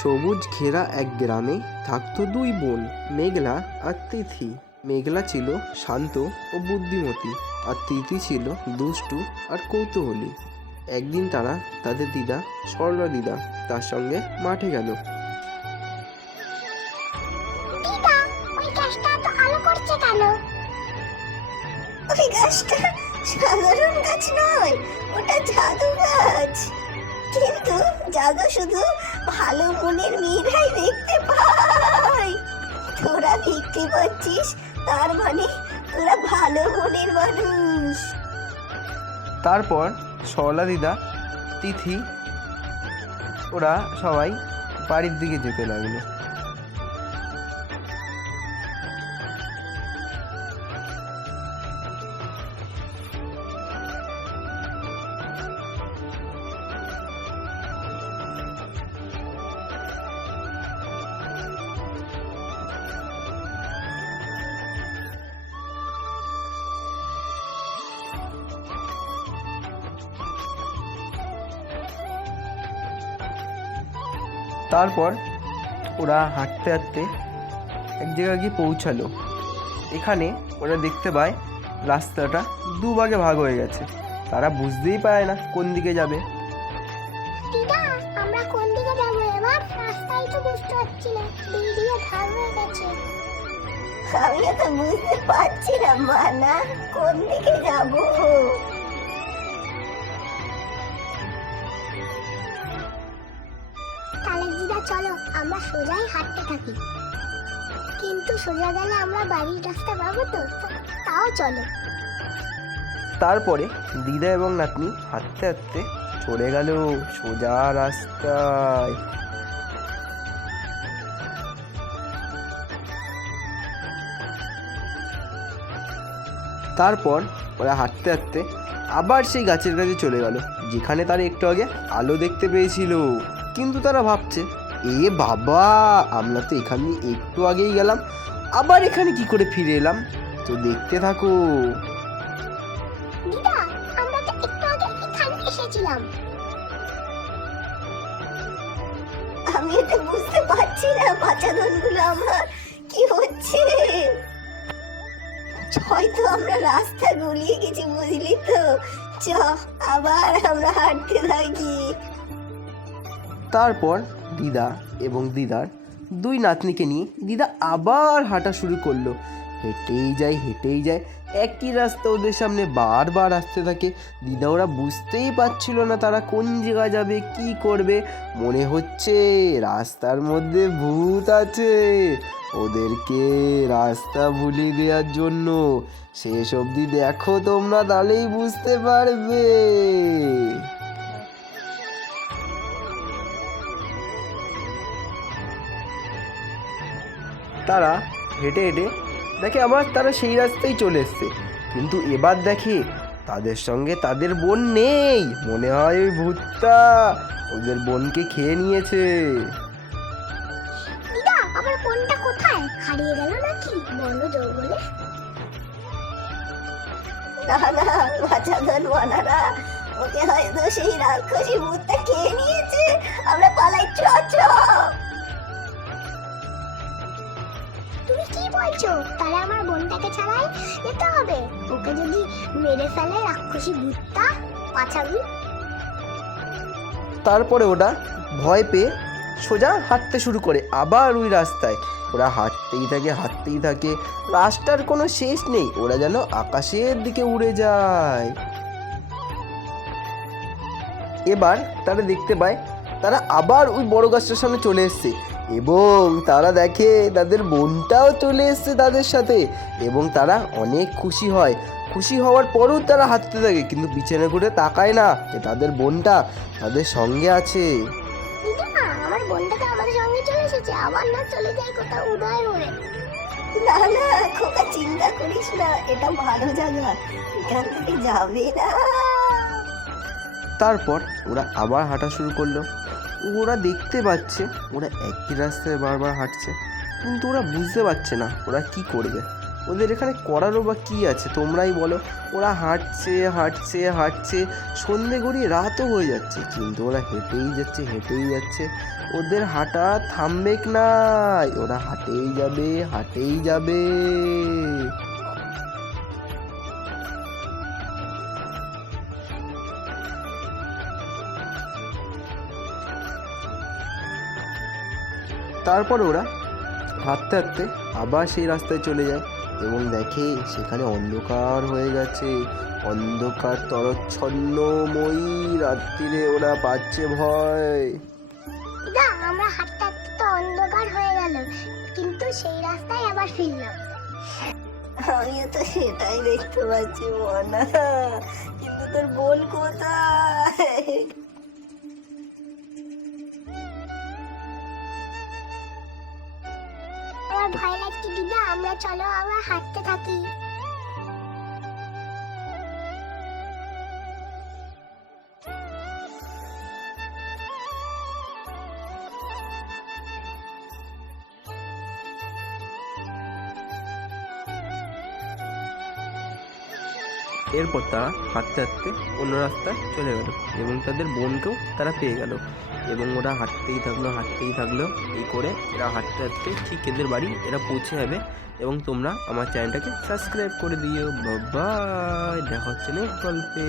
সবুজ ঘেরা এক গ্রামে থাকতো দুই বোন, মেঘলা আর তিথি। মেঘলা ছিল শান্ত ও বুদ্ধিমতী, আর তিথি ছিল দুষ্টু আর কৌতূহলী। একদিন তারা তাদের দিদা সরলা দিদা তার সঙ্গে মাঠে গেল। দিদা, ওই গাছটা এত আলো করছে কেন? ওই গাছটা সাধারণ গাছ নয়, ওটা জাদু গাছ। কিন্তু জাদু শুধু ভালো মনের মেয়েরাই দেখতে পায়। তোরা দেখতে পাচ্ছিস, তার মানে তোরা ভালো মনের মানুষ। তারপর সরলা দিদা, তিথি ওরা সবাই বাড়ির দিকে যেতে লাগলো। তারপর ওরা হাঁটতে হাঁটতে এক জায়গায় গিয়ে পৌঁছালো। এখানে ওরা দেখতে পায় রাস্তাটা দুভাগে ভাগ হয়ে গেছে। তারা বুঝতেই পারে না কোন দিকে যাবে। দিদা, আমরা কোন দিকে যাব এবার? রাস্তায় তো বুঝতে পারছি না, দিদিও ভাগ হয়ে গেছে। আমি তো বুঝতে পারছি না মানা, কোন দিকে যাব। তাহলে দিদা চলো আমরা সোজাই হাঁটতে থাকি। কিন্তু সোজা গেলে আমরা বাড়ির রাস্তা পাবো তো? তাও চলো। তারপরে দিদা এবং নাতনি হাঁটতে হাঁটতে চলে গেল সোজা রাস্তায়। তারপর ওরা হাঁটতে হাঁটতে আবার সেই গাছের কাছে চলে গেল, যেখানে তারা একটু আগে আলো দেখতে পেয়েছিল। কিন্তু তারা ভাবছে, এ বাবা, আমরা তো এখান দিয়ে একটু আগেই গেলাম, আবার এখানে কি করে ফিরে এলাম? তো দেখতে থাকো। দিদা, আমরা তো একটু আগে এখানে এসেছিলাম। আমি এটা বুঝতে পারছি না, বাচ্চাদনগুলো আমার কি হচ্ছে। হয়তো আমরা রাস্তা গুলিয়ে গেছি, বুঝলি তো। চ, আবার আমরা হাঁটতে থাকি। তারপর দিদা এবং দিদার দুই নাতনিকে নিয়ে দিদা আবার হাঁটা শুরু করলো। হেঁটেই যায়, একই রাস্তা ওদের সামনে বারবার আসতে থাকে। দিদা ওরা বুঝতেই পারছিল না তারা কোন জায়গায় যাবে, কি করবে। মনে হচ্ছে রাস্তার মধ্যে ভূত আছে, ওদেরকে রাস্তা ভুলিয়ে দেওয়ার জন্য। শেষ অবধি দেখো তোমরা, তাহলেই বুঝতে পারবে। তারা হেঁটে হেঁটে দেখে আবার তারা সেই রাস্তায় চলে এসছে। কিন্তু এবার দেখে তাদের সঙ্গে তাদের বোন নেই। মনে হয় ওই ভূতটা ওদের বোনকে খেয়ে নিয়েছে। দিদা, আমার ফোনটা কোথায়? হারিয়ে গেল নাকি বড় জঙ্গলে? না না, বাচ্চাদের বানারা, ওকে হয়তো সেই রাক্ষসী ভূতটা খেয়ে নিয়েছে। আমরা পালাই, চ চ। তুমি কি বলছো? তাহলে আমার বোনটাকে ছাড়াই যেতে হবে। ওকে যদি মেরে ফেলে রাক্ষসী ভূতটা, পাছাবি। তারপরে ওরা ভয় পেয়ে সোজা হাঁটতে শুরু করে আবার ওই রাস্তায়। ওরা হাঁটতেই থাকে, রাস্তার কোনো শেষ নেই। ওরা যেন আকাশের দিকে উড়ে যায়। এবার তারা দেখতে পায় তারা আবার ওই বড় গাছটার সামনে চলে এসছে, এবং তারা দেখে তাদের বোনটাও চলে এসছে তাদের সাথে। এবং তারা অনেক খুশি হয়। খুশি হওয়ার পরেও তারা হাঁটতে থাকে, কিন্তু পিছনে ঘুরে তাকায় না যে তাদের বোনটা তাদের সঙ্গে আছে। দিদা, আমার বোনটা তো আমাদের সঙ্গে চলে এসেছে, আবার না চলে যায় কোথাও উদয় হয়ে। না না খোকা, চিন্তা করিস না, এটা ভালো জায়গা, এখান থেকে যাবে না। তারপর ওরা আবার হাঁটা শুরু করলো। ওরা দেখতে পাচ্ছে ওরা একই রাস্তায় বারবার হাঁটছে, কিন্তু ওরা বুঝতে পারছে না ওরা কি করবে। ওদের এখানে করারও বা কী আছে তোমরাই বলো। ওরা হাঁটছে হাঁটছে হাঁটছে, সন্ধে গড়িয়ে রাতও হয়ে যাচ্ছে, কিন্তু ওরা হেঁটেই যাচ্ছে হেঁটেই যাচ্ছে। ওদের হাঁটা থামবে নাই, ওরা হাঁটেই যাবে হাঁটেই যাবে। তারপর ওরা হাঁটতে হাঁটতে আবার সেই রাস্তায় চলে যায় এবং দেখে সেখানে অন্ধকার হয়ে গেছে। অন্ধকার তরচ্ছন্নময়ী রাত্রিরে ওরা পাচ্ছে ভয়। দিদা আমরা হাঁটতে হাঁটতে তো অন্ধকার হয়ে গেল, কিন্তু সেই রাস্তায় আবার ফিরলাম। আমিও তো সেটাই দেখতে পাচ্ছি মনা, কিন্তু তোর বোন কোথায়? আমার ভয় লাগছে দিদা, আমরা চলো আবার হাঁটতে থাকি। এরপর তারা হাঁটতে হাঁটতে অন্য রাস্তায় চলে গেল এবং তাদের বোনকেও তারা পেয়ে গেল এবং ওরা হাঁটতেই থাকলো। এই করে এরা হাঁটতে হাঁটতে ঠিক এদের বাড়ি এরা পৌঁছে যাবে। এবং তোমরা আমার চ্যানেলটাকে সাবস্ক্রাইব করে দিও। বাই, দেখা হচ্ছে নেক্সট গল্পে।